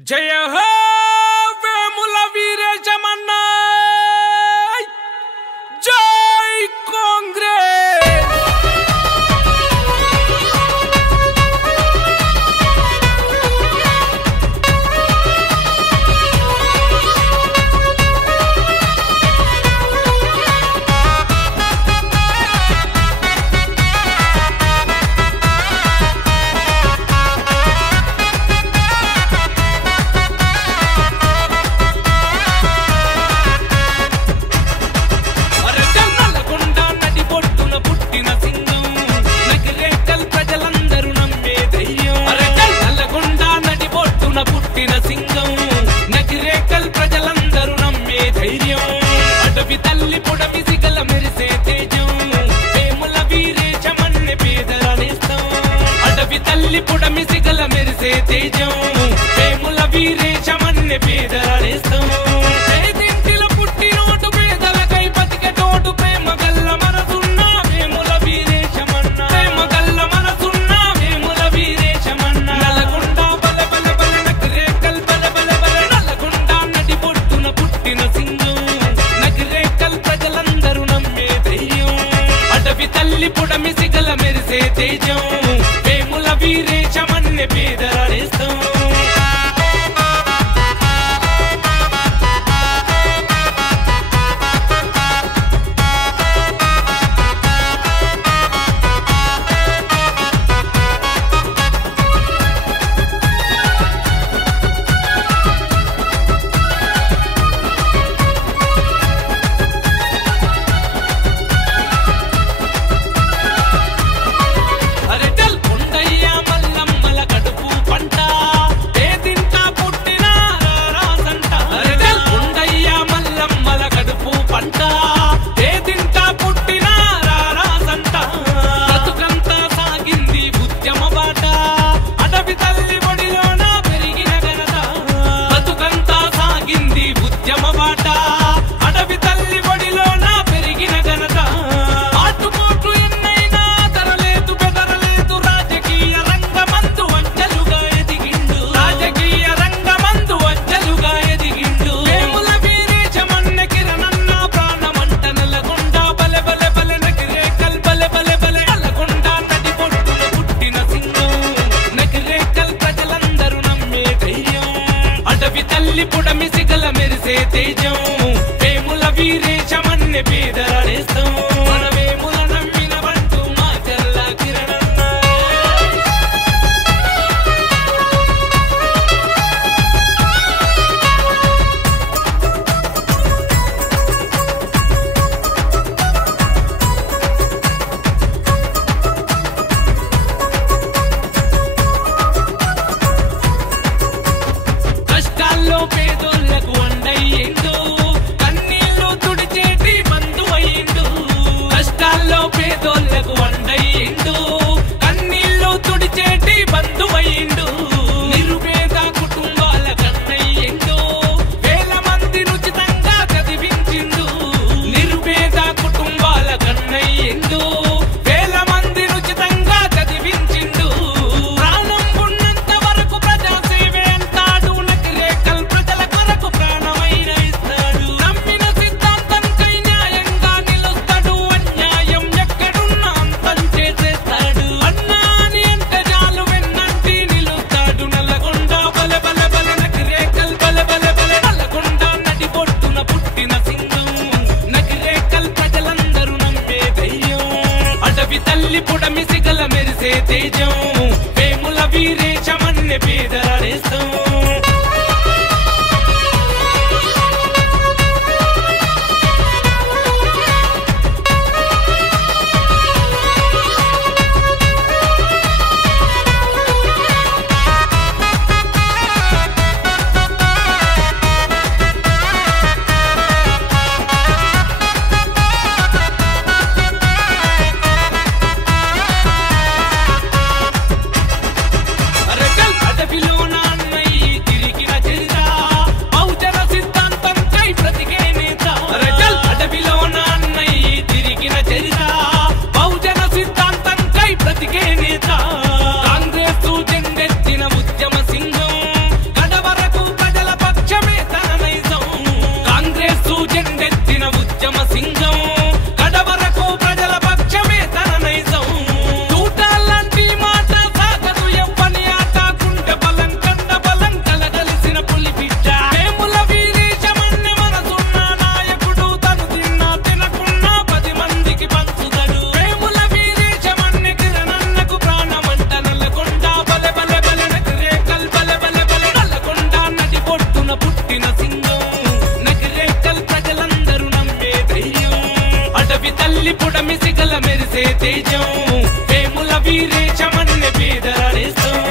జయ హో వేముల వీరేశమన్న జై కాంగ్రెస్ పుట్టిన సింగం నకిరేకల్ ప్రజలందరూ నమ్మే ధైర్యం అడవి తల్లి పొడవి సిగల మెరిసే తేజం వేముల వీరేశమన్నె పేదల నేస్తం అడవి తల్లి పొడమి సిగల మెరిసే తేజం వేముల వీరేశమన్నె పేదల నేస్తం పేదింటిలో పుట్టినోటు పేదలకై బతికెటోటు ప్రేమ గల్ల మనసున్న వేముల వీరేశమన్న ప్రేమ గల్ల మనసున్న వేముల వీరేశమన్న నల్గొండ పుట్టిన సింగం నకిరేకల్ ప్రజలందరూ నమ్మే ధైర్యం అడవి తల్లి పొడమి సిగల మెరిసే తేజం వేముల వీరేశమన్నె పేదల నేస్తం పుడమి సిగల మెరిసే తేజం వేముల వీరేశమన్నె పేదల నేస్తం మన వేముల నమ్మిన బంటు మా చల్ల కిరణన్న పేదోళ్లకు అండయ్యిండు కన్నీళ్లు తుడిచేటి బంధువయ్యిండు కష్టాల్లో పేదోళ్లకు అండయ్యిండు కన్నీళ్లు తుడిచేటి బంధువయ్యిండు నిరుపేద కుటుంబాల కన్నయ్యిండు వేల మంది ఉచితంగా చదివించిండు నిరుపేద కుటుంబాల కన్నయ్యిండు వేల మంది ఉచితంగా చదివించిండు ప్రాణం ఉన్నంత వరకు ప్రజా సేవే అంటాడు నకిరేకల్ ప్రజల కొరకు ప్రాణమైన ఇస్తాడు నమ్మిన సిద్ధాంతంకై న్యాయంగా నిలుస్తాడు అన్యాయం ఎక్కడున్నా అంతం చేసేస్తాడు అన్నా అని అంటే చాలు వెన్నంటి నిలుస్తాడు నల్లగొండ బల బల బల నకిరేకల్ బల బల బల నల్లగొండ నడి పొట్టున పుట్టిన సింగం నకిరేకల్ ప్రజలందరూ నమ్మే ధైర్యం అడవి తల్లి పొడమి సిగల మెరిసే తేజం వేముల వీరేశమన్నె పేదల నేస్తం తల్లి పుడమి సిగల మెరిసే తేజం వేముల వీరేశమన్నె పేదల నేస్తం